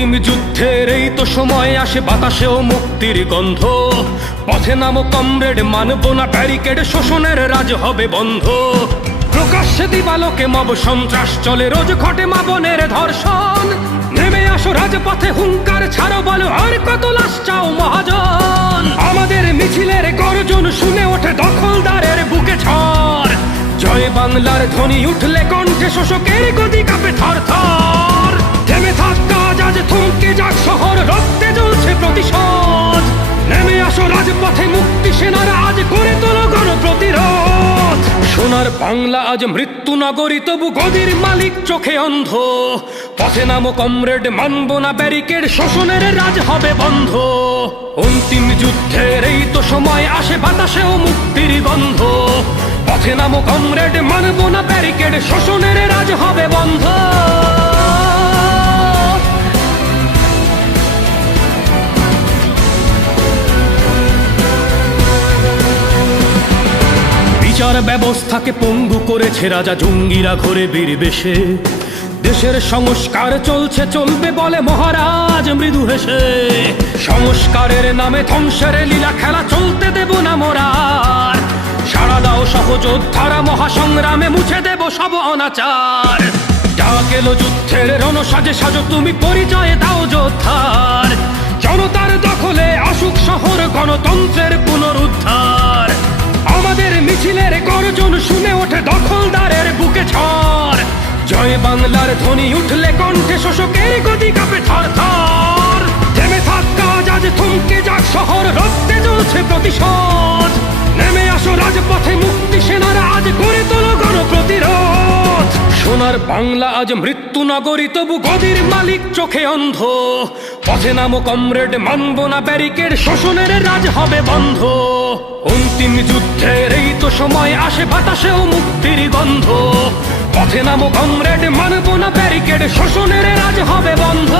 অন্তিম যুদ্ধের এই তো সময় আসে, বাতাসেও মুক্তির গন্ধ। পথে নামো কমরেড, মানব না ব্যারিকেড, শোষণের রাজ হবে বন্ধ। প্রকাশ্যে দিবালোকে মব সন্ত্রাস চলে, রোজ ঘটে মা বোনের ধর্ষণ। নেমে আসো রাজপথে, হুঙ্কার ছাড়ো, বলো আর কত লাশ চাও মহাজন। আমাদের মিছিলের গর্জন শুনে ওঠে দখলদারের বুকে ঝড়। জয় বাংলার ধ্বনি উঠলে কণ্ঠে, শোষকের গদি কাঁপে থর থর। থেমে থাক কাজ, আজ থমকে যাক শহর, রক্তে জ্বলছে প্রতিশোধ। নেমে আসো রাজপথে, মুক্তি সেনারা আজ করে তোলো গণপ্রতিরোধ। সোনার বাংলা আজ মৃত্যু নগরী, তবু গদির মালিক চোখে অন্ধ। পথে নামো কমরেড, মানব না ব্যারিকেড, শোষণের রাজ হবে বন্ধ। অন্তিম যুদ্ধের এই তো সময় আসে, বাতাসেও মুক্তির গন্ধ। পথে নামো কমরেড, মানব না ব্যারিকেড, শোষণের রাজ হবে বন্ধ। বিচার ব্যবস্থাকে পঙ্গু করেছে রাজা, জঙ্গিরা ঘরে বীর বেশে। দেশের সংস্কার চলছে, চলবে বলে মহারাজ মৃদু হেসে। সংস্কারের নামে ধ্বংসের লীলা খেলা চলতে দেব না মোরার। সাড়া দাও সহযোদ্ধারা, মহাসংগ্রামে মুছে দেব সব অনাচার। ডাক এলো যুদ্ধের রণসাজে, সাজো তুমি পরিচয় দাও যোদ্ধার। জনতার দখলে আসুক শহর, গণতন্ত্রের পুনরুদ্ধার। আমাদের মিছিলের গর্জন শুনে ওঠে দখলদারের বুকে ঝড়। জয় বাংলার ধ্বনি উঠলে কণ্ঠে, শোষকের গদি কাঁপে থর থর। থেমে থাক কাজ, আজ থমকে যাক শহর, রক্তে জ্বলছে প্রতিশোধ। নেমে আসো রাজপথে, মুক্তি সেনারা আজ করে তোলো গণপ্রতিরোধ। সোনার বাংলা আজ মৃত্যু নগরী, তবু গদির মালিক চোখে অন্ধ। পথে নামো কমরেড, মানব না ব্যারিকেড, শোষণের রাজ হবে বন্ধ। অন্তিম যুদ্ধের এই তো সময় আসে, বাতাসেও মুক্তির গন্ধ। পথে নামো কমরেড, মানব না ব্যারিকেড, শোষণের রাজ হবে বন্ধ।